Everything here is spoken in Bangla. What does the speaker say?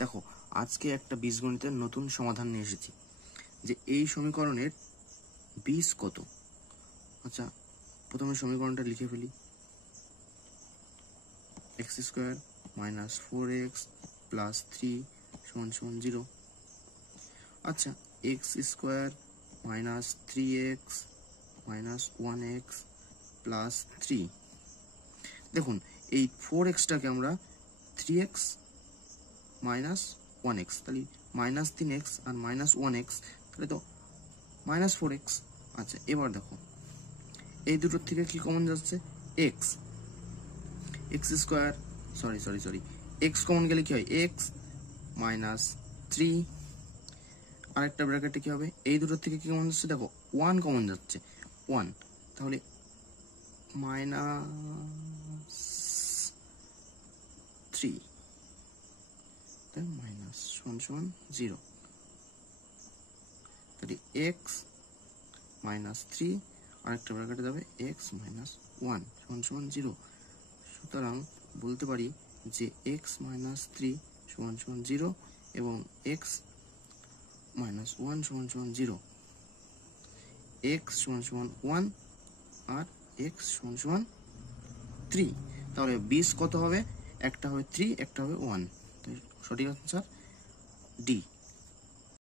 দেখো আজকে একটা বীজগণিতের নতুন সমাধান নিয়ে এসেছি যে এই সমীকরণের বীজ কত। আচ্ছা প্রথমে সমীকরণটা লিখে ফেলি। x square minus 4x plus 3 সমান সমান 0। আচ্ছা x square minus 3x minus 1x plus 3। দেখুন এই 4xটাকে আমরা 3x মাইনাস 1x, তাহলে মাইনাস 3x আর মাইনাস 1x, তাহলে তো মাইনাস 4x। আচ্ছা এবার দেখো এই দুটোর থেকে কি কমন যাচ্ছে? x square sorry x common গেলে কি হয়? x মাইনাস 3, আরেকটা ব্র্যাকেটে কি হবে? এই দুটোর থেকে কি কমন যাচ্ছে? দেখো 1 কমন যাচ্ছে, 1, তাহলে মাইনাস 3 মাইনাস সমান 0, তাহলে x মাইনাস 3 আরেকটা ব্র্যাকেটে যাবে x মাইনাস 1 সমান 0। সুতরাং বলতে পারি যে x মাইনাস 3 সমান 0 এবং x মাইনাস 1 সমান 0, x সমান 1 আর x সমান 3। তাহলে বীজ কত হবে? একটা হবে 3, একটা হবে 1। সঠিক আনসার ডি।